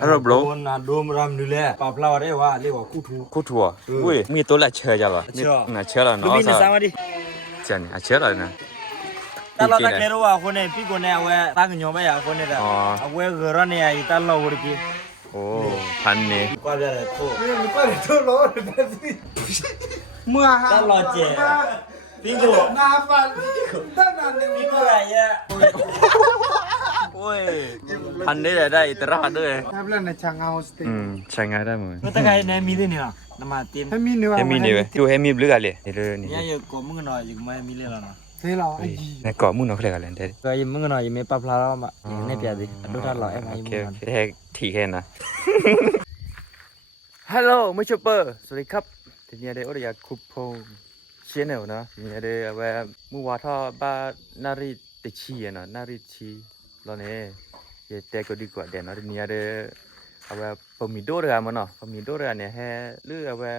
Hello bro. Na dom ram ni le pa flower de wa le wa kutu. Kutu. Ui, mi to la che ja ba. Na che la no. Lu ni sa ma di. Che ni, a che la na. Ta la ta ke ro wa ko ne pi ko ne wa ta gnyo ba ya ko ne da. A we ge ro ne ya i ta lo wo ki. Oh, pan ne. Kwa ba le to.你快点走了，摸哈。Ta lo je. Pi ko. 麻烦，当然 Pi ko la ya. Oi. Pan ne da itara do e. 那不然那抢我是的。che ngai da mo. Ko ta ka ne mi de ni la. Na ma tin. 还没呢。 Hemi ne be. Tu hemi blu ga le. Ni. Ya ye ko mu no ye ma mi le la na. 谁了？哎。 Ne ko mu no khle ga le de. Ko ye mu no ye me pa flower ma. Ne pya di. Do ta lo e ma ye mu. Okay. แท้ที่แค่นะ Hello มื้อชอปเปอร์สวัสดีครับทีนี้ได้ออริยาคุปพงchannel นะทีนี้ได้ว่ามื้อว่าถ้าบานาริติชีนะนาริชีแล้วเนี่ยเยแต่ก็ดีกว่าเด่นนะทีนี้ได้ว่าปมีโดระมันเนาะปมีโดระเนี่ยให้หรือว่า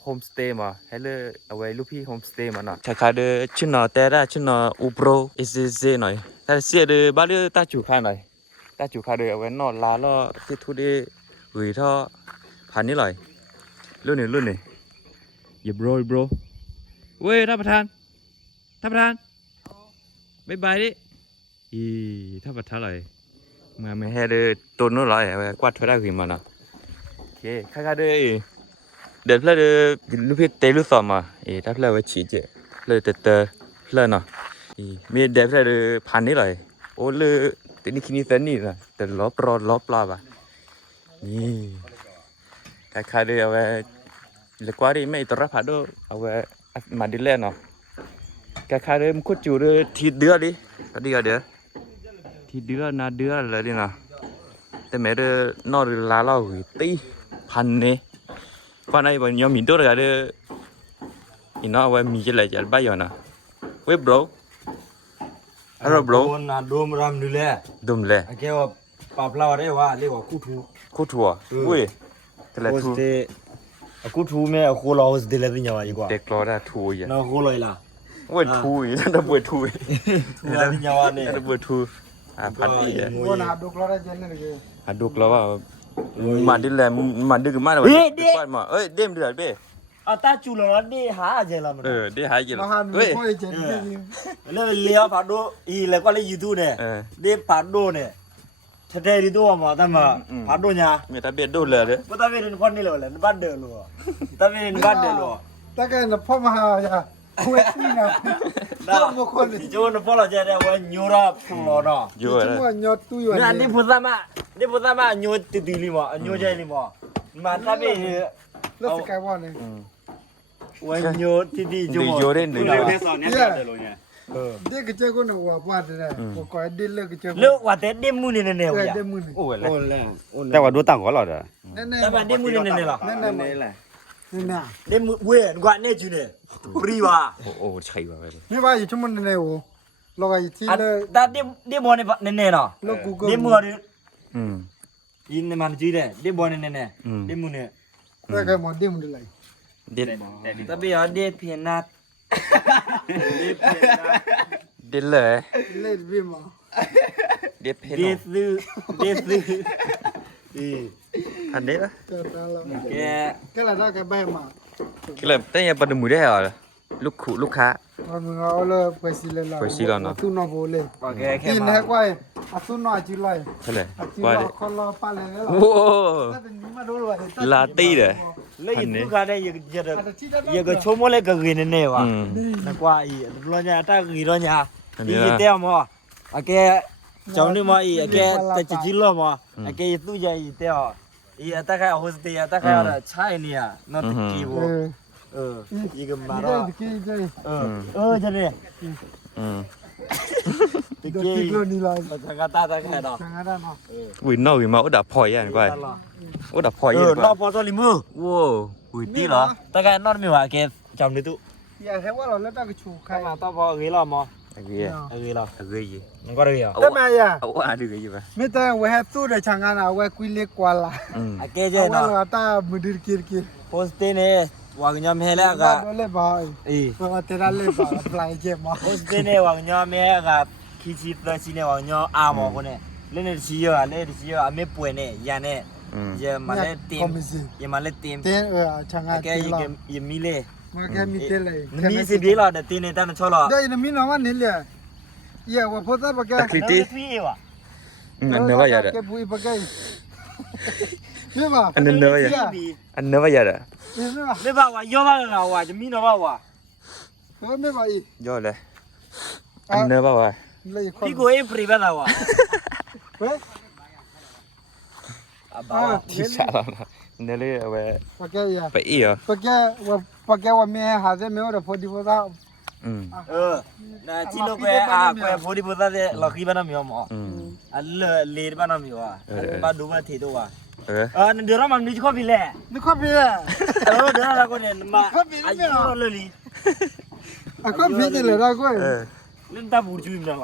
โฮมสเตย์มาให้เลยว่าลูกพี่โฮมสเตย์มาเนาะถ้าขาดชื่อเนาะแต่ละชื่อเนาะอุโปรเอเซเซหน่อยถ้าเสียดบาดตาจูค่าหน่อยตาจูค่าเอาไว้นอนลาแล้วที่ทุได้หุยท่อผ่านนี้เลยรุ่นนี้อย่าโบรเว้ยท่านประธานบ๊ายบายดิท่านประธานเลยมาไม่ให้ได้ต้นนู้นเลยกวาดทั่วได้ขึ้นมาเนาะโอเคข้าได้เดี๋ยวเพลย์ลูกพี่เตลุสอมาถ้าเพลย์ไว้ชี้เจเพลย์เพลย์เนาะมีเดี๋ยวเพลย์ผ่านนี้เลยโอ้เลยแต่นี่คิดนี่นะแต่ล้อปลาป่ะนี่ข้าได้เอาไว้เลยกว่าดิไม่ตระพัดด้วยเอาไว้มาดิเล่นเนาะข้าได้มันคุดจูด้วยทีเดือดิก็ดีก็เดือทีเดือนาเดือเลยดินะแต่แม่เดือนอลาเล่าตีพันเนี่ยฟันไอ้บอลยอมมีตัวอะไรเด้ออีน้องเอาไว้มีอะไรจะบ้าอยู่นะเว้ย bro hello bro Na dom ram ni le. ดุมเลย A ke wa pa flower de wa le wa kutu. คุดทัวเว้ยแต่ละทัว Hoste aku thu me aku lo hos de le nya wa yi kwa เด็กรอได้ทัวอย่าง na ho lo la เว้ยทัวอย่างนั้นเว้ยทัว thu la nya wa ne นั่นเว้ยทัวพันดีอ่ะ 我拿都过来见那个。 ดุกแล้วว่ามาดิแลมาดึกมาเลยมาเอ้ยเด้มเดือดเบ้ ata chu lo de ha je la ma ได้หายกิน 我喊你 เฮ้ย 快点见。 le le pa do i le kwa le youtube ne de pa do ne thade ri do ma ta ma pa do nya มีตาเบ็ดดูเลยเด้อ ko ta be ni kon ni lo le ba de lo ta be ni ba de lo 大概那泡嘛呀，快点呢。泡么快点。 jo no follow je de wa nyu ra phu lo no อยู่ 这 เลย 我鸟都有。 na ni phu sa ma nyu ti ti li ma nyu je li ma ma ta be 那是该我呢。 wa nyu ti ti jo ดีโยเด่นหนึ่ง 这个结果呢，我不的嘞，我搞的那个结果。 lo wa te de mu ni ne ne 对， ya 这么呢。 โอ้ยเลย แต่ว่าดูต่างกันหรอเด้อ 那那 ta ba de mu ni ne la 那那那。 de mu we ngwa ne ju ne pri ba โอ้ใช่ว่ะ 你把一出门的呢我，那个一天了， ta de mo ne ne la 那谷歌。 de mu de อืม yin ne man ji de de bo ne ne de mu ne 那个没定的来。 เด็ด ta be ya de pien na de pien na เด็ดเลย 累的别嘛。 เด็ดเพน de suอันนี้ละ 这当了。 ke 这来那个白嘛。 คือเลยแต่ยังปนมือได้เหรอลูกค้า 我们熬了不是了啦。不是了呢都拿不来。 okay ke 你 ma 那怪，啊，都拿进来。 เท่าไหร่ 啊，进 ว่า 来 เลย 看了搬来了。 โอ้ 那你们都来。 ลาตี้เลย le yi tu ka de ye de ye ge chomo le ge ge ne ne wa อืม na kwa yi lo nya ta gi ro nya Anh yi nhớ yi à? te mo ake chong ni mo yi ake ta chi chi lo mo ake yi tu ja yi te ho yi ta ka ho ste ya ta ka da chai ni ya no te ki bo yi ge ma ro ja ne อืม te 这 ki 这个你来。 ta ka ta ka da 看看那嘛。 อุ้ยนอกอยู่มาอุดาพอยอ่ะกว่าอุดาพอยอ่ะกว่า no po to li mu ว้าวอุ้ยตีเหรอ ta ka no mi wa ke chong ni tu 也还我了，那个出 ka 开。 ma to po gi lo mo อะไรอ่ะ gi lo อะไรอ่ะ ni kwa ri ya 这么呀？ เอาว่าอะไรอ่ะ 没得，我还做着长安了，我归来关了。 อืม ake je 我 no 老大没得给给。 post ne wa nya me la ga 我来吧， e 我在那来吧，不来接嘛。 post ne wa nya me ga ki chi ta chi ne wa nya a mo ko ne le ne chi yo le chi yo a me pue ne ya ne ye male team komisi ye male team ten changa ke ye mile ma ke mi tele mi se bi la de tin ne tan chola da ina mi no ma ne le ya wa phota ba ka Takliti fi wa Anna ba yada ke bui ba ka me ba Anna ba yada Anna ba yada me ba le ba wa yo ba la wa je mi no ba wa ko me ba i Yo le Anna ba wa le ko pi ko e pri ba la wa ko ba Ti sa la Ne le wa ba ka ya pa i yo ba ka wa me ha de me ora phodi phota na chi lo ko ko bodi boda de lo ki ba na mi mo al le ba na mi wa ba du ba thi to wa na de ra ma ni ko bi le ni ko bi ya de ra ko ne ma ai ro le li a ko bi de le ra ko len ta bu ju mi la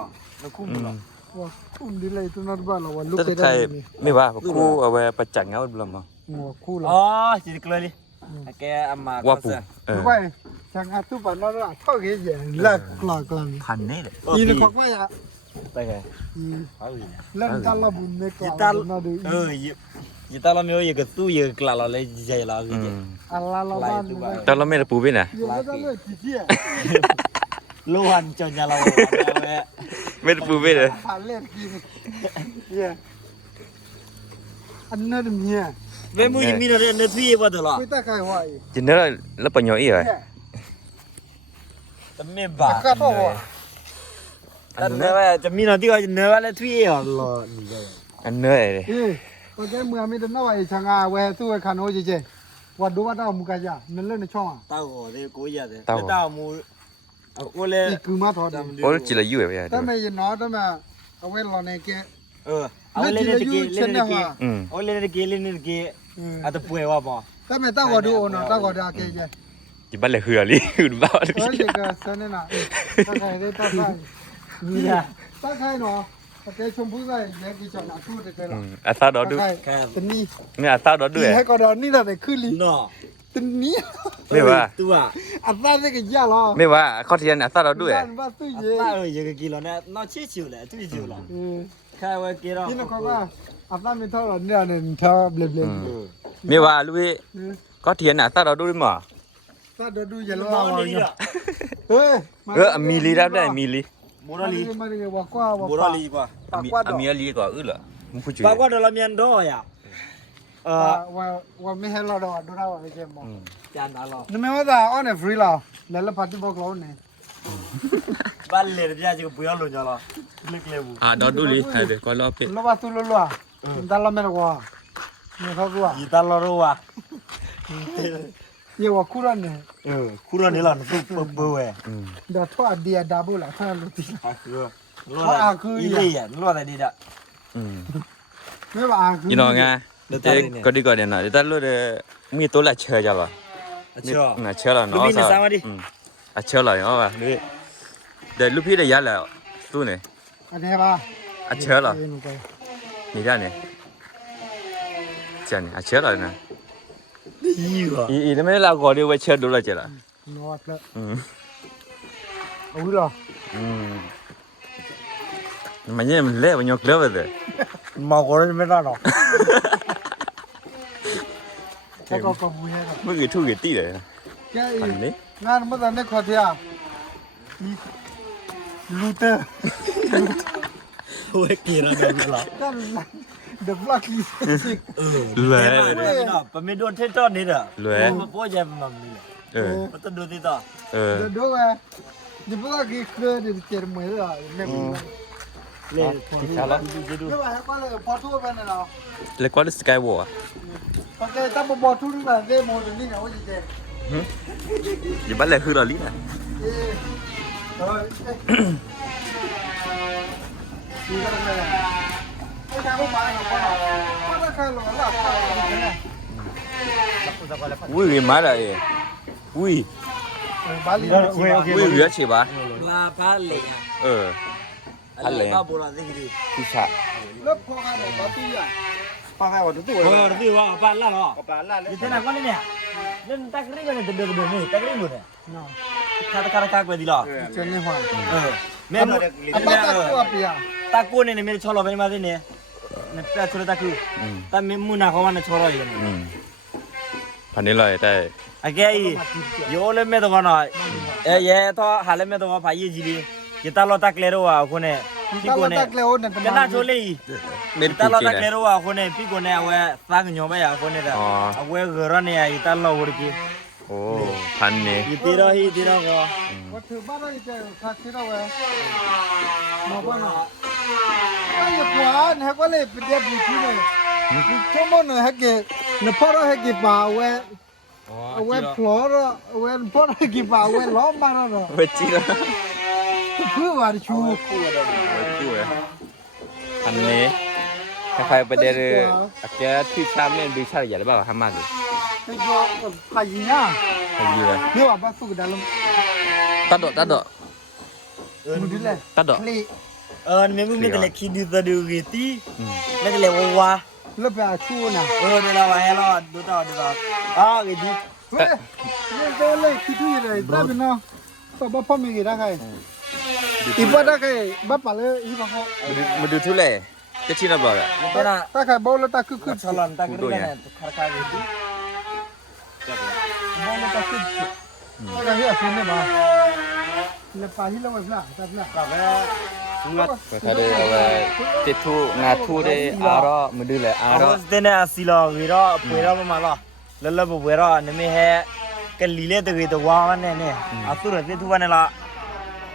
na ku mi la wa kum di le to na ba la wa lu ตั ke ดใคร da ไม่ว่ากูเอาไว้ประจักษ์เงาบลม mo ku la oh chi de li ke amma ว่า ko ปู sa ไปช่างอาตุปนอเท่าเกยลักกลากลัง พันนี่เลย อีนี่ขอกว่าอ่ะ ta ke เล่นตาลบุญเมก ta นอดู ye ta la mi ye ke tu ye kla la le je la ge อัลลาลาบาน ตอนเราไม่ได้ปูเป็นอ่ะ อยู่ก็เลยจีจีอ่ะ lo han cho nya la wa ไม่ได้ปูเป็นเลย พาเล่นกินเย่อันนั้นเนี่ย ve mu yi mi na de ne tu ye ba de la คุยตาใครว่าอี จินเนอร์แล้วปัญญาอีกเหรอ ta me ba ก็ต้องว่า ta ne baจะมีna ti ko ne ba le tu ye lo ni ga อันเนื้อเลย เอ้ตอนแกเมื่อมีแต่นว่าไอ้ช่างอาเวสู้ไอ้คันโอจีเจว่าดูว่าดาวมุกายานั่นเล่นในช่องอ่ะ ta ko de ko ya de ta mu ko le อีคือมาถอด โอ้จิละยุ่ยไปอ่ะ แต่ไม่ยินน้อแต่มาเอาไว้รอในแก เอาเล่นde ke len de ke อืม o len de ke len de ke a ta pue wa ba แต่ไม่ตั้งว่าดูโอนะตั้งว่าดาเกย จิบันเลยเหือลิหุ่นบ้า เฮ้ยเด็กเซนน่ะตั้งใครได้ตั้งใคร ni ya ตั้งใครเนาะแกชมพู่ใส่แม่กี่จอนะชูเด็กละ อาซาดอดู ตนนี้ เนี่ยอาซาดอดู ให้ก็ดอนนี่แหละคือลี no ตนนี้ ไม่ว่า tu a อัตราได้ก็ยาหรอ ไม่ว่าข้อเทียนอาซาดอดู บ้านตู้เย่ ta ye ke ki lo ne no chi chi le tu chi lo ka wa ke ro นี่นะก็ว่าอัตราไม่เท่าเนี่ยเนี่ยเท่าเบลเบล ไม่ว่าลูกข้อเทียนอาซาดอดูมั้ย ถ้าดูอย่าละว่า mo เ ni la ฮ้ย มีลีรับได้มีลี mo ro li มาดีว่าว่า mo ro li kwa มีลีก่อนเหรอมึงพูดจุย ba kwa do la mien do ya ว่าไม่ให้เราดอดูเราไอ้เจมส์ jan da lo นี่ไม่ว่าแต่ออนฟรีเราแล้วปาร์ตี้บอกเราเนี่ย ba le de ya ji ko bu ya lo nya lo click le bu อ่าดอดูลีให้เดี๋ยวก็รอเป็ด เราว่าตุลลัวตาละเมรกว่าเนี่ยเขาว่า yi ta lo ro wa เยว่าคูรันเนี่ย ku ro ni la no bu bu we เดี๋ยวทอดเดียดับเบิลละถ้าเราตี a ku lo la ile ya lo da di da ไม่ว่าคือ ยี่น้องไงเดี๋ยวก็ดีกว่าเดี๋ยวนะเดี๋ยวตอนรู้มีตัวละเชื่อจ้ะป่ะ a cho น่ะเชื่อแล้วเนาะ ลูกพี่เนี่ยสามวันดิ อ่ะเชื่อแล้วเนาะนี่เดี๋ยวลูกพี่ได้ยัดแล้วตู้เนี่ย อันนี้ป่ะ อ่ะเชื่อแล้วนี่ได้เนี่ยเชื่อเนี่ยอ่ะเชื่อแล้วนะ yi wa อีนี่ไม่ได้ลาก่อนเดี๋ยวไว้เชื่อดูละเจ้ะล่ะ นอดละ อืม อุ้ยหรอ มันยังมันเละมันยกเละไปเลย ma ko ro me da no ก็บุญเนี่ย เมื่อกี้ทุกกี่ตีเลย แก อันนี้ งานมันตอนนี้ขอเทียลูเตอร์ we ki ra do la ก็เดบลักลีสิก รวย no pa me do the to ni da รวย ma po je ma mi เออ pa to do ti to เออ เดี๋ยวดูว่าเดบลักลีเคยเดี๋ยวเจอเหมือนอ่ะเนี่ย le ที่ชาละ ไม่ว่าก็เลยพอทั่วไปนะเนาะ แล้วก็สกายวอล์ โอเคถ้าบอกทุกเรื่องได้หมดนี่นะว่าจริง อยู่บ้านเลยคือเราลีน่ะ เออดูกันเลยไอ้ทางพวกมาเนี่ยก็ถ้าใครหลงหลับไปเนี่ย อุ้ยมาได้อุ้ย บาลี อุ้ยเหลือใช่ปะ la pa le ya เออ alle ba bo la de ki ผู้ชาย แล้วพอกันบาตุยอ่ะปาไงวะตัว bo la de wa pa la no ปาละเลย ni te na kwa ni ne nen ta kri ko ne de de ni ta kri mo ne เนาะ ka kwa di la เจนนี่หัว me no อันนั้นตัวเปีย ta ko ne ne me cholo be ma de ne ne pya chura ta ku อืม ta me mu na ko na choro yi อืมพันนี้เลยแต่ age yi yo le me to ko na ye to ha le me to ko pha yi ji li ye ta lo ta klero wa ko ne pi ko ne ตักเลยโอ้นั่น kana chole yi เม็ด ta ปู lo จี ta นะ klero wa ko ne pi ko ne awe sa nyo ba ya ko ne da awe gro ne ya ta lo wor ki โอ้พันนี้ yi ti ro ko ว่าถือบ้านได้เจอคาสิเราเว้ยมาบ้านเนาะไอ้กว่าเนี่ยก็เลยเป็นเด็กผู้ที่เลยชั่วโมงนึงให้เกนพอเราให้เกป่าเว้ยเว้ยพลอร์เว้ยพอให้เกป่าเว้ยล้อมมาเนาะ เวจีละ เพื่อว่าชู เวจีเลยพันนี้ใครๆไปเดรอาแกที่ชามเนี่ยดูชาอย่าได้บ้าทำมากเลย ไอ้ก็พายิงอ่ะ พอดีเลย เนี่ยว่าบ้านสุกดาลม ตัดดอก มึงดิเลย ตัดดอก คลี me mu me te le ki du ta du ki ti อืม me te le wa แล้วไปชูนะ de la wa ya lo do ta ki ti เฮ้ยเนี่ยก็เลยคิดดูเลยได้เป็นเนาะต่อบ้านพ่อมีกี่ได้ใครอีบ้านได้ใครบ้านป่าเลยอีบ้านเขา มาดูทุเรศจะที่เราบอกอะ te na ถ้าใครบ้านแล้วตาคึกคึก chalon ta ki ne khar ka ki ti บ้านแล้วตาคึกถ้าใครเหี้ยคนเนี่ยมาแล้วป่าที่เราไปพลาดแต่พลาด ka ba ngat ถ้าได้เอาไว้ติดทูงาทูได้อารอมาดูเลยอารอ Ahos tene asilo giro puera mama lo lalla bu puera ne me he ke lile de ge to wa ne ne asura te tu ne la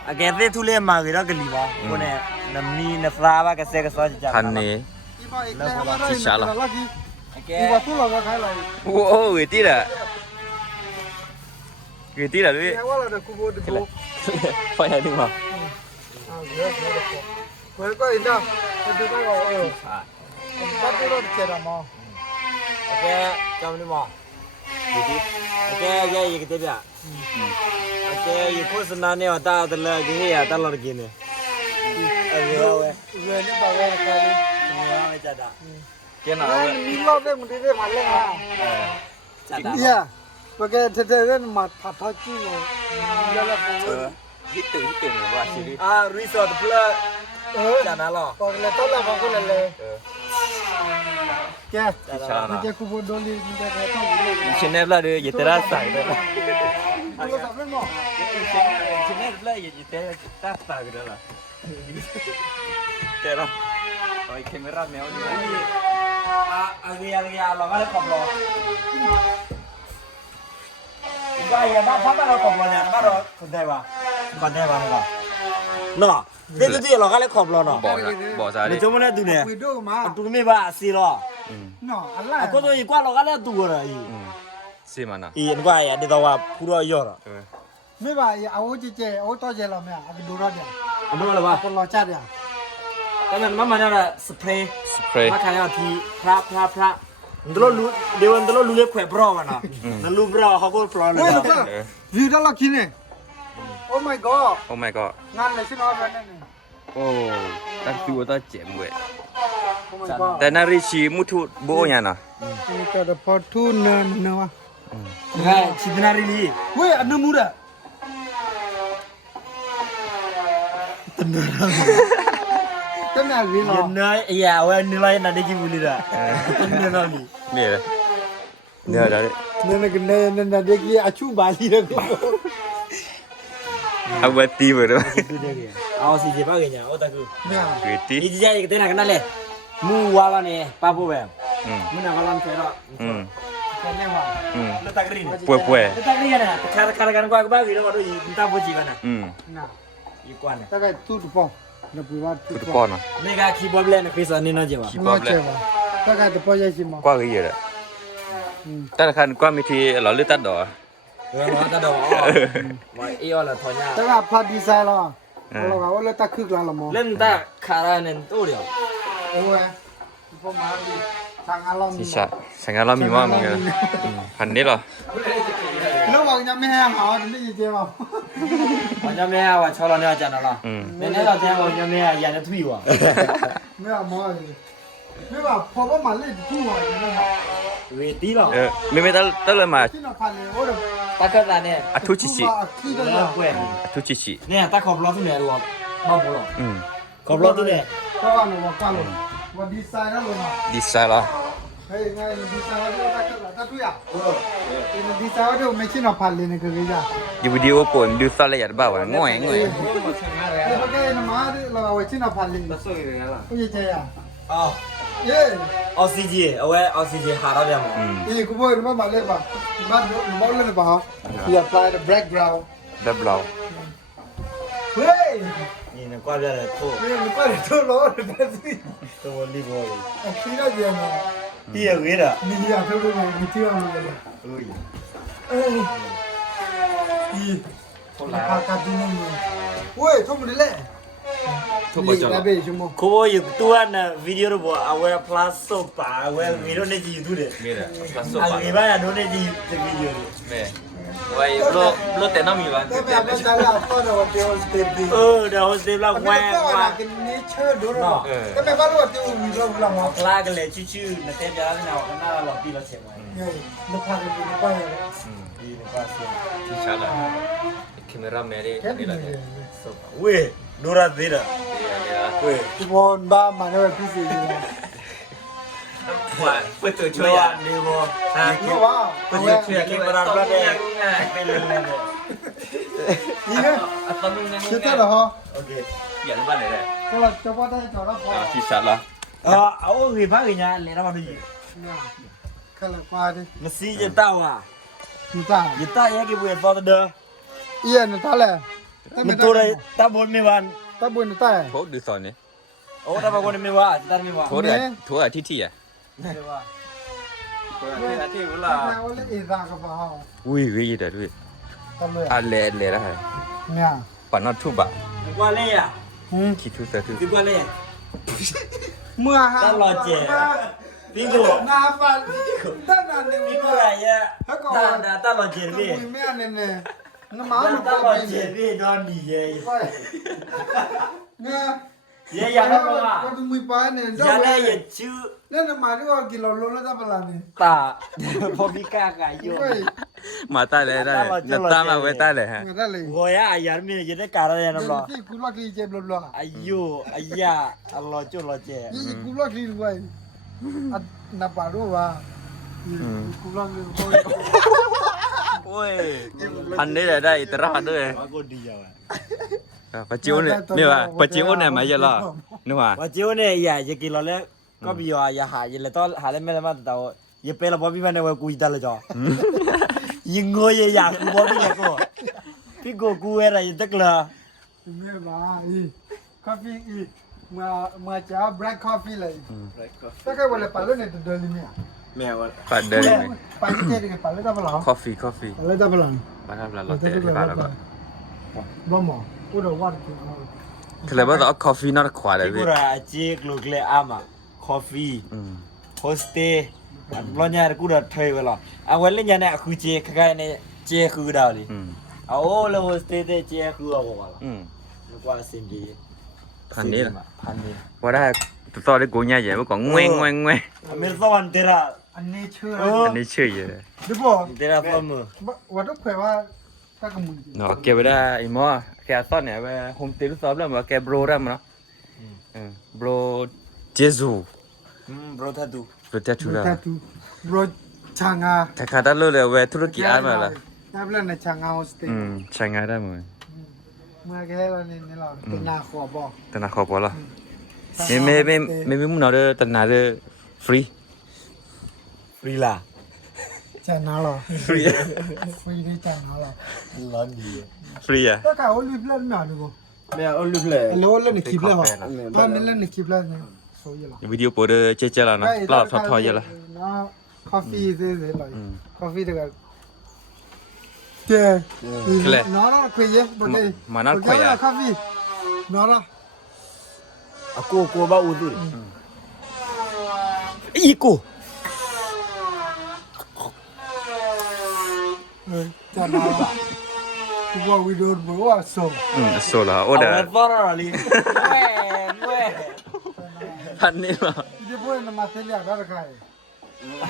age te tu le ma giro ke li ba ko ne namni ne fra ba ke se ke so ja พันนี้ อีบ้านอีกแล้วมาได้เนี่ยเราลักกี้ age อีบ้านตู้เราก็ขายอะไร โอ้โหเวทีละเวทีละด้วย แค่ว่าเราเด็กกูโบเด็กกู ไฟอะไรนี่มา เยอะเฮ้ยก็อีกนะดูก็บ้านตู้เราเจอมา age jam ni ma age ye ke te bya age ye ko sana ne ta ta la ge ya ta la ge ne age we เงินนี่บ้านเราขายเลย ni ya me cha da เจ้าหน้า เฮ้ยมีรอบได้มันได้มาเล่นอ่ะ cha da เนี่ยเพราะแกเธอเล่นมาผัดทอดจิ้งเลยแล้วแล้ว ฮิตตื่นว่าสิริ ah resort pula cha na lo บอกเลยต้องแล้วบอกเลย เออ แกมันจะกูโบโดลีมันจะต้องเลย ชินเนฟละด้วยยิตระใส่เลย เราทำไม่หมด ชินเนฟละยิตระใส่กันละเจ้าละโอ้ยแคมเมราแมวนี่ Agak lo kan koplo. Ba ya ba pa lo koplo nya ba ro kontai ba no. No, de tu lo kan koplo no. บอกซะดิ Ni cuma ne tu ne. คุยดูมา Tu me ba si lo. เนาะอะไร Aku tu ikut lo kan tu ora i. สิมันอ่ะ I ngwa ya de to wa puro yo ro. ไม่ว่าเอาเจเอาต่อเจเราไม่เอาไปดูรถเนี่ย Anu lo ba. คนรอจัดเนี่ย Kan mama na spray. สเปรย์ Ma kan ti pra. Ndelo lu dewan ndelo lu le khwe bro ba na. Ndelo bro ha ko pro เฮ้ย lo. ลูกวิวด้านล่างกินเนี่ยโอ้ my god โอ้ my god งานเลยชิโนอแบบนั้นเนี่ย โอ้ตั้งตัวตั้งเจ็บเว้ย โอ้ my god แต่นาริชิมุทุโบยังนะ นี่ก็เดพอทูเนินเนาะ Ngai sebenarnya ni. เว้ยอันนั้นมูดอะต้นอะไรวิล Ya nai ya awan nilai nak digi buli dah. Benar ni. นี่เลยเนี่ยเดี๋ยว เนี่ยนะกันเนี่ยเด็กยี่อาชูบาลีเลยกู เอาไว้ตีไปด้วย Itu dia dia. Awas si jepa genya. Oh tak ku. เนี่ย คือตี Ini jadi kita nak kenal le. Mu wala ni papu bem. อืม Mu nak kalam cera. อืม แค่เนี่ยว่ะ อืม Letak green. ป่วยป่วย Letak green kan. Kar-kar gua aku bagi dah baru minta puji kan. อืม น่ะ Ikuan. ถ้าเกิดตู้ตุปองเราไปว่า ฟุ ตู้ ต ตุ บ ป อ อง ลนะ Ni ka keyboard le nak kisah ni nak je ba. มาเจ็บว่ะถ้าเกิดตุปองใหญ่สิมั้ง กว่าก็เยอะเลยแต่ละคันกว่ามีทีหล่อเลือดตัดดอก Ya mau tak dah. Mai iyo lah thonya. ถ้าเกิดพาดีไซน์แล้วเราก็ว่าเราตักคึกแล้วละมั้ง Lem tak karanen tu dia. โอ้ยตุปองมาดิทางอารมณ์ สิชะสังกัดเรามีว่ามึงกันพันนี้เหรอ ระหว่างยังไม่แห้งหอจะได้ยินเจ็บป่ะ Macam ni awak calon ni aja nak lah. อืม Ni ni lah jangan macam ni ya nak tui wa. ไม่เอาหมอเลยไม่ว่าพอว่ามันเล่นทั่วอย่างนั้น Weti lah. เออไม่ต้องเลยมา ที่เราพันเลยโอ้เดี๋ยว Takkan lah ni. อัทุชิชิ ขี้กัน Lah เลย kue. อัทุชิชิ Ni tak kau belum tu ni lu. Mampu lo. อืม Kau belum tu ni. เพราะว่าหนูว่ากัน ว่าดีไซน์นะลุงอ่ะ ดีไซน์ล่ะ เฮ้ยไงดีไซน์ว่าตะตุยอ่ะดีไซน์ว่าไม่ชินเอาพันเลยนะคือไงจ้ะ อยู่วิดีโอโปนดูซะละเอียดบ่าวะง่อย เดี๋ยวก็แค่น้ำมาดิเราเอาชินเอาพันเลยโอ้ยเจ๊อ่ะ อ๋อ เย้ ออกซิเจนเอาไว้ออกซิเจนหาเราได้มั้ย กูบอกว่ามาเลยป่ะมาเล่นป่ะhe apply the background แบบเรา เฮ้ย นี่นะกว่าจะได้โทษ นี่มันก็เลยทั่วโลกเลยสิ ตัวรีบอย อันที่เราเรียนมา พี่เอาไว้ล่ะ มีอย่างเท่าไหร่มีที่ว่ามันเลย เอ้ย เอ้ยอีคนละพากันดูนั่นเลยเว้ยทุ่มเลยแหละ ทุกคนจะ ได้ไปชั่วโมง โคอยู่ตัวน่ะวิดีโอบ่เอาไว้พลาสโซปาเอาไว้มีโดนในจีดูเด้ มีแหละปลาโซ อัน ปา นี้บ้าโดนในจีจะวิดีโอ แม่ไว้โลแต่น้องมีวะ ได้ไปอาจารย์ละก็เราเดียวสเต็ปดี เดี๋ยวสเตปเรา มัน แหว ก็ ก ว่า ว่า กินเนเชอร์ดูเนาะก็ไม่ว่าเราจะมีเราลองเอา ลากันเลยชื่อๆนะเตปยาแล้วกันหน้าเราปีเราเสียงไว้ ไงลูกค้าจะมีไปอะไร ดีนะป้าเสียง ที่ชัดละแคมราแมน แค่ นี่ นี้ แหละ เว้ยดูราดีนะเว้ย ที่บอลบ้ามาเนี่ยพี่สิเนี่ย ว่าเปิดตัวช่วย ดีบ่ นี่ว่า ก็จะเชื่อเก่งประดาประเดเป็นเรื่องเลย นี่ไง อ่ะตอนนึงนะ คิดได้เหรอฮะ โอเค อย่าบ้านไหนเลย ก็เราจะว่าได้จอดแล้วพอ ที่ชัดละ เอาเฮ้ยพักอีกนะเลยนะมาดูดิ เนี่ยก็เลยมาดิ มันซีจะเต้าอ่ะ นี่ตา ยิต้ายังกี่เวทฟอร์เดอร์ เอียนตาแหละ มันตัวอะไรตาบนไม่วัน ตาบุญตา โพดูสอนนี่ โอ้ตาบนไม่ว่าตาไม่ว่า โพได้ทั่วที่ที่อ่ะ ไม่ว่า ที่เว ลา ลา แล้วเลยอีตากับเขา อุ้ยวิ่งเด้อด้วย ตาเลย อ่ะเละแล้วฮะ เนี่ย ปานนอทุบะ กว่าเลยอ่ะ คิดทุเสือทุ ดีกว่าเลย เมื่อฮะ ตลอดเจพี่กู นาฟันตั้งนานเลย พี่กูอะไรอ่ะตาตลอดเจพี่ ไม่อันนี้เนี่ยน้ำมัน ตลอดเจพี่นอนดีเย่ เนี่ย เย่ยังไม่ว่า ก็ต้องมีป้าเนี่ย อย่าได้อย่าชื่อ นั่นน้ำมันที่ว่ากินเราลดแล้วจะเป็นอะไรเนี่ย ตาพอพี่กล้าไก่อยู่ เฮ้ย มาใต้เลยได้นัตามาไว้ใต้เลยฮะ ไม่ได้เลย โอ้ยอ่ะยามีจะได้การอะไรนะบล็อก ที่กูรักลีเจ็บล้อ อายุอายาอัลลอฮ์จุลลอเจ ยี่กูรักลีไว้อันนับปารู้ว่ากูรักลีไว้ โอ้ยพันได้ได้อิตราด้วย ว่ากูดีอ่ะ ปัจจุบันเนี่ยนี่ว่าปัจจุบันเนี่ยมาเยอะละนี่ว่า ว่าจิวเนี่ยอย่าจะกินเราแล้วก็มีว่าอย่าหาอย่าเลยต้องหาได้ไม่ได้มาแต่อย่าเป็นละบ่พี่มันเนี่ยว่ากูอีตาละจอยิงงอยอยากกูบ่พี่เนี่ยกูพี่กูอะไรตะกละ ไม่มาอีกาแฟอีมาจ้าแบล็คกาแฟเลยถ้าใครวันละปาเลยเนี่ยตัวเดียวเนี่ย แม่ว่า ปัดเดิน ปาที่เจดีกับปาเลยได้ปะล่ะ coffee ปาเลยได้ปะล่ะ มาทำแล้วเราเตะที่บ้านแล้วก็ บ้าหมอกูเดี๋ยววัดกินเอา คือเลยว่าต้อง coffee นอตขวาเลย พี่ พี่ กูราเจกลูกเลยอามาคอฟฟี่โฮสเตบลอนยากูราเทยเวลาอันวันเล่นยาเนี่ยคือเจคกายเนี่ยเจคือดาวดิเอาแล้วโฮสเตเตเจคือเอาบ่ล่ะนึกว่าสินดี พันนี้ล่ะ พันนี้ ว่าได้ต่อได้กูเนี่ยใหญ่เมื่อก่อนงวย อเมริกันเตระ อันนี้ชื่อ อันนี้ชื่อเยอะ ดิบ่ เตระฟอร์ม ว่าต้องเผยว่าถ้ากับมึง เนาะเก็บไว้ได้ไอ้หมอแค่ตอนเนี่ยไปโฮมสเตย์รู้สอบแล้วมาแกโบรได้มั้งเนาะโบรเจซู บรอทัดู โปรเทชูรา แต่tu bro ชางา ถ้าขาดเลยเว้ธุรกิจอ่านมาละ นับเล่นในชางาโฮสเตย์ ใช้งานได้มั้ย เมื่อแกเราเนี่ยเราเป็นนาขอบอก แต่น่าขอบละไม่มึงเอาเด้อแต่น่าเด้อฟรี ฟรีล่ะ จานาหรอ ฟรี ฟรีได้จานาหรอ ร้อนดี ฟรีอ่ะ ถ้าเขาลิฟเล่นหน่อยดูบ่ แม่เอาลูกเลย แล้วเล่นในคลิปแล้วตอนนี้เล่นในคลิปแล้วเนี่ยโซยละ วิดีโอโปรเดอร์เจ๊ๆแล้วนะปลาทอดๆเยอะละ นะกาแฟซื้อเลยกาแฟเด็กเจ้น้องคุยเยอะบ่ได้กาแฟน้อง อากูบ้าอูดูอีกู จานากูว่าวิดีโอบ่ว่าโซ โซล่าโอ้เด้อ เอาฟอร์อะไรแม่ พันนี้เหรอ เดี๋ยวพวกนั้นมาเตลียได้หรือไง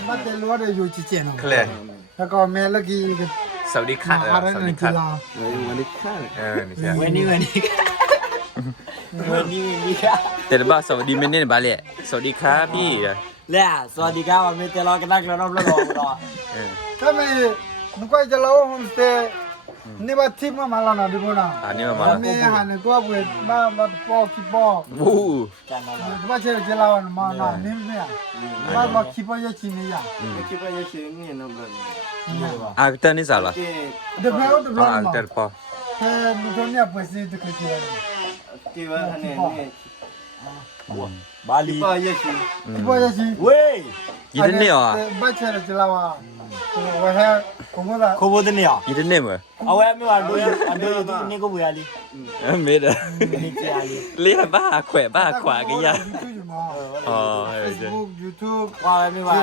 มาเตลัวได้อยู่จีเจน เคลียร์ แล้วก็แม่ละกี้ สวัสดีค่ะ มาอะไร สวัส ใน ดี กี ค่ะ ฬา วันนี้ข้าง นี่ใช่ วันนี้ แต่ละบ้าสวัสดีเมนเนี่ยบาเลยสวัสดีครับพี่ แล้วสวัสดีครับมีแต่เรากันนักแล้วรอบรอ ถ้าไม่นึกว่าจะเล่าโฮมสเตย์นี่ว่าทิพย์มาแล้วนะดิบุนะ อันนี้มา มีหันก็เวทมาปอคิปอ วู้ จังนะ ว่าเชื่อจะเล่ามาหน่อยนิ่มเนี่ยมาคิปอยาชินี่ย คิดว่าจะชื่อนี่นะบ่ อาร์เตอร์นี่สาระ เดี๋ยวเราจะ อา เล่า ร์ มา เตอร์พอ เฮ้ยมึงเนี่ยไปซื้อตะกี้เลย ที่ว่าอันนี้บาลี คิปอยาชิ เว้ย ยีเดนเนี่ยอ่ะ บ้าเชื่อจะเล่าว่าว่าเฮ้ยผมว่า โคโบดเนี่ย ยีเดนเนี่ยมั้ย เอาไว้ไม่ว่าดูอันเดียวนี่ก็บ่ยาลี เมด นี่จะยาลี เลี้ยบ้าแขวะบ้าขวากันยาอ๋อ Facebook YouTube ว่าไม่ว่า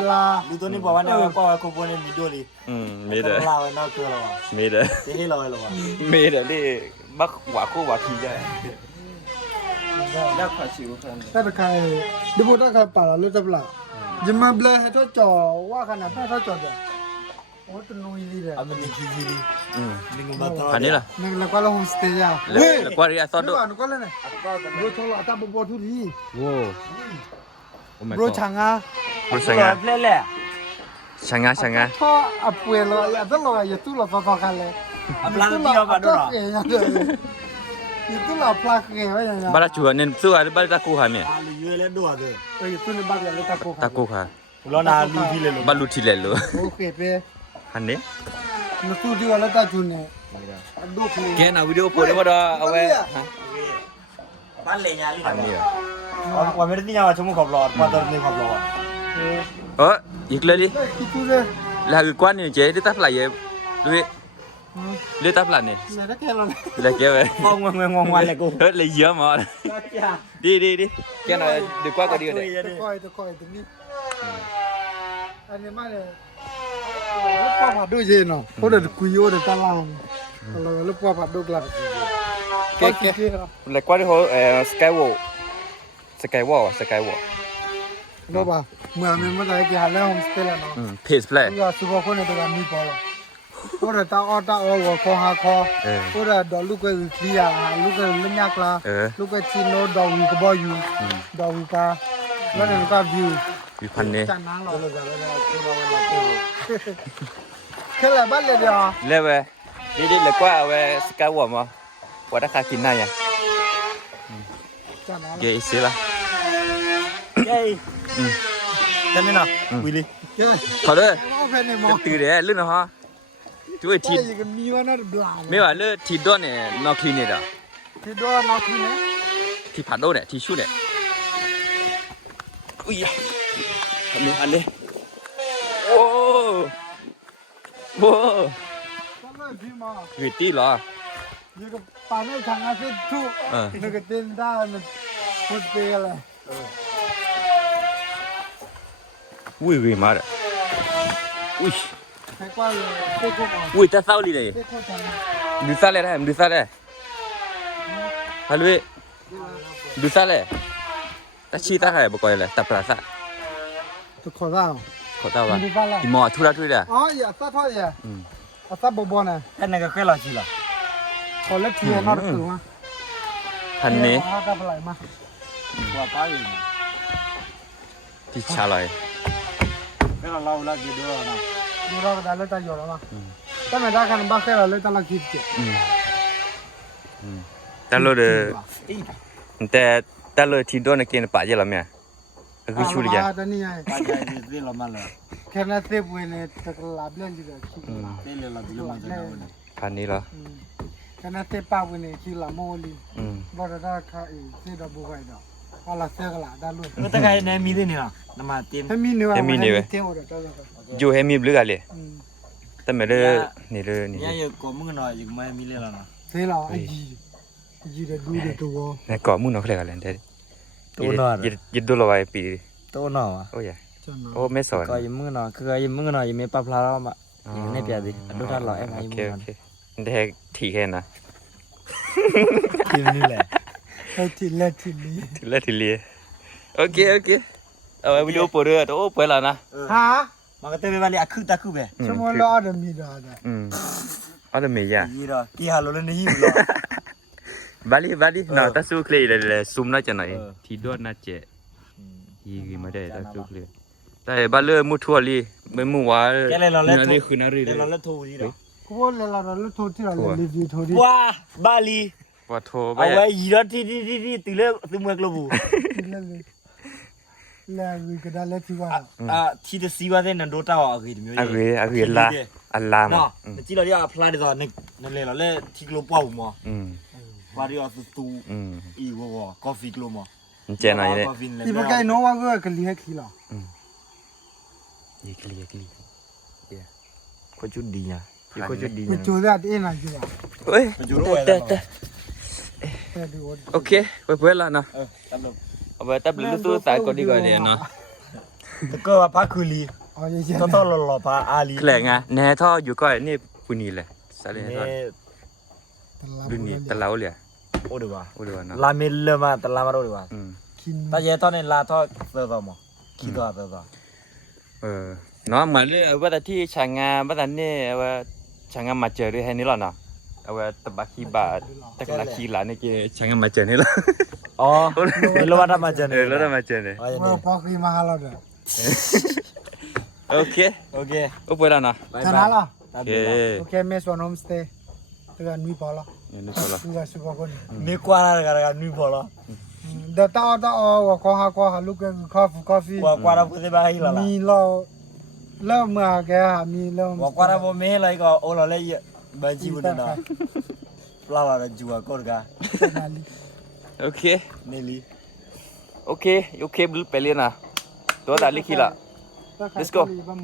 ดูตัวนี้บอกว่าเนี่ยว่าโคโบเนี่ยมีด้วยลี เมด ลาวน่าเกลือหรอ เมด จะให้ลอยหรอวะ เมดนี่บักหวาคู่หวาทีได้ แล้วขอชิวกัน ถ้าเป็นใครดิบุตรใครป่าแล้วจะเปล่าจะมาเบลให้ทอจ่อว่าขนาดทอจ่อเดียวโอ้ตัวนุยดีเลย เอามันมีคีรีนี่ก็มาต่อ อันนี้ล่ะ นึกแล้วก็เราโฮมสเตย์อ่ะ แล้วก็เรียสอด นึกว่านึกว่าเลยนะโรชอลตาบบทุลี โว้โอ้ my โร god ชังอ่ะ รู้สึกไง เล่นแหละ ช่างช่าง ท่ออัปเวลอย่าตลอดอย่าตู้หลับต่อกันเลย อัปลาที่เรามาดูหรอ อย่าตู้หลับพลาดเงี้ยว่าอย่างเงี้ย บาราชัวเนี่ยสู้อะไรบาราตะกูหาเมีย อาลีเยอะแล้วด้วยเด้อ อย่าตู้ในบ้านอย่าเลยตะโก ตะกูหา แล้วนาลูพี่เลย บาลูทีเลยลู โอเคเป้ อันนี้ นึกตู้ที่ว่าแล้วตาจุนเนี่ยดูคลี แกน่ะวิดีโอโปรดมาดอเอาไว้ บ้านเลยยาลี อันนี้ ว่าไม่ได้ที่ยาว่าชั่วโมงขับรถมาตอนนี้ขับรถ อีกเลยดิ คิดดูเลย แล้วคือกวนนี่เจ๊ได้ตับไหลเยดูดิเลือดตับไหลนี่ ไหนได้แค่เรา แล้วแกไป งงวันเลยกู เลยเยอะมาดีแกน่ะดีกว่าก็ดีเลย ตะก้อยตรงนี้อันนี้มาเลยลูกป้าผัดด้วยเจนเนาะเพราะเดี๋ยวคุยโย่เดี๋ยวตาลานเราลูกป้าผัดด้วยกลับ แกแล้วกว่าที่เขาสกายวอล์ก รู้ป่ะเมื่อมีมาได้กี่ฮัลโหลโฮมสเตย์แล้วเนาะ เพจเพลย์ ก็สุภาพคนในตัวมีพอแล้วเพราะเดี๋ยวตาออตาออคอหาคอเพราะเดี๋ยวดอลูกก็เคลียร์ลูกก็เล่นยากละลูกก็ชิโนดอวีก็บอยอยู่ดอวีกาแล้วเดี๋ยวก็วิว อยู่พันนี้ จังนั้นหรอแค่ละบ้านเลยเดียว แล้วเว้ยดีแล้วกว่าเว้ยสกายวอล์กมาว่าถ้ากินได้ยัง จังนั้น เกย์สิละ เย้กันนี่นะวิลลี่ เฮ้ย ขอเลย เอาไปในหมอ ตื่นเลยลื่นนะฮะช่วยที ไอ้กันมีว่านั่นบลา ไม่ว่าเลือดทีด้วนเนี่ยนอกคลินิกอ่ะ ที่โดนน็อกที่ไหน ที่ผัดโดเนี่ยที่ชูเนี่ยอุ้ยอันนี้โอ้โห ก็เลยพี่มา วิตี้เหรอ อยู่กับป่าในทางอาทิตย์ทุกนึกเต้นได้มันพูดเปย์อะไร อุ้ยมาเลยอุ้ย ใครกว่าเลยเต้นก็มา อุ้ยจะเศร้าเลย เต้นก็ทำ ดูซาเลยนะดูซาเลยฮัลโหลดูซาเลยแต่ชีตาใครบอกก่อนเลยแต่ปลาซะ ทุกคนเรา ขอตาว่า ดูบ้านละ อีหมอทุระทุระ อ๋ออย่าซะทอดอย่าเอาซะบ่ๆนะ แค่นั้นก็แค่เราชีละ ขอเล็กเทียนนอดตัวมา พันนี้ เอาตาปลายมา ว่าป้าอยู่ ที่ชาลอย แค่เราละกี่เดือนนะ ดูเราได้เลยตาหยอดแล้วมาแต่ไม่ได้กันบ้าแค่เราเลยตาละคิดเจ็บ แต่เราเดแต่เราที่โดนกินป่าเยอะแล้วเนี่ยก็ชูเลย ตอนนี้ไง ป้าใจดีเรามาเลย แค่นั้นเต็มเวเนี่ยตะกลาบเล่นอยู่เลยคิดละ เล่นเลยเราดีมาจากเราเนี่ย พันนี้เหรอ แค่นั้นเต็มป้าเวเนี่ยคิดละโมลีบอดได้ค่ะอีเสดบุกไอ้ดอกอะไรเสกละได้ลุ้น ก็แต่ไงเนี่ยมีด้วยนี่นะน้ำมาเต็ม ให้มีเนื้อเที่ยวเดี๋ยวจะ อยู่ให้มีบลึกอะไรแต่ไม่ได้นี่เลยนี่ เนี่ยอยู่กับมึงหน่อยอยู่ไม่มีเลยแล้วนะ เสละไอ้จีเดี๋ยวดูเดี๋ยวตัว ในเกาะมุ่งนกเลยกันเลยเด็ด ตัวหน่อย ยึดดูเราไว้ปี ตัวหน่อย โอ้ยโอ้ไม่สอน ก็ยังมึงหน่อยคือยังมึงหน่อยยังไม่ปลาพลาเราอ่ะยังไม่เปียดิดูท่านเราแอบ โอ ยัง เค มึง โอเคได้ถี่แค่นะ ทีนี่แหละ ไอ้ทีเล็กทีนี้ ทีละทีเลียโอเคเอาไว้วิดีโอปวดเรือโอ้ปวดแล้วนะ ฮะ มันก็เต้ไปบ้านเลยคือตาคือแบบ ชั่วโมงละเดี๋ยวมีได้ เอาแต่ไม่ยาก ยี่ดอกี่ฮัลโหลเลยนี่ยี่หรอ bali no ta su kle le sum na cha nai thi dot na che yi ma de ta su kle ta ba le mu thua li me mu wa แกเลยเราเล่น ni khu na ri เล่นเราเล่นโทดีดอก ကိုလေလာတော့ထိုးတိရလေလီဗီထိုးတိ ว้าบาลี wa tho เอา ba ไว้ ya ยีรถที่ตื่นเลยตื่นเมืองกลบู လေလာဗီကဒါလက်တီပါ ที่จะซีว่าเส้นนันโดต้าอ่ะคือမျိုး agri la alla ma เนาะจีเราเนี่ยพลาดได้ตอนนั่นเลยเราเล่ที่กลป่าวมั้ง ว่าที่เอาตู้อีวอกาแฟกลมั้ง che na ni ဒီပကိုင်နောဝါကကလီဟက်ခီလာ ye kli ya คนชุดดีอ่ะที่คนชุดดี ကို เนี่ย ချိုရတဲ့နာကြီးပါ oi มันอยู่ด้วยแล้ว တဲ့ဒီဝတ် okay pues la na ตำรวจ aba ta blu tu ta ko di ko le na ตะก็ว่าพระคือลี อ๋อเย ก็ต้องรอพระอาลี kle nga ne tho yu ko ni puni le sa le เนี่ tho ย lu ni ta lao le โอ้ดีว่า o le na ลาเมลมาตะลามาโดดีว่า คิน ตาเยตอนนี้ลาทอเซอร์มั้งคิดว่าเซอร์ nó mà lấy bây giờ thì chẳng bây giờ nè chẳng mà chờ đi hay nữa là nào bây tập bạc khi bà tất cả khi là này kia chẳng mà chờ nữa là อ๋อนี่เราว่าทำมาเจอเนี่ย lúc đó mà chờ này อ๋ออย่าง ว่า นี้ พอคีมาแล้วเด้อ ok โอเค ok rồi nào บาย ช บา นะ ย ล่ะ ok โอเคเมสวนโฮมสเตย์ตะกันมีพอละ นี่พอละ ดูว่าสุภาพคน มีกว่าอะไรกันนี่พอแล้ว เดต้าต้าอ๋อว่าขอหาลูกกาแฟ กว่าเราพูดได้บ้างอีหล่ะ มีเราเริ่มมาแกมีเริ่ม ว่ากว่าเราบ่มีอะไรก็โอ้เราเลยบางทีวันนั้นปลาว่าจูอ่ะก็กะ ok นี่ลี ok ok belum pelian lah tu dah liki lah let's go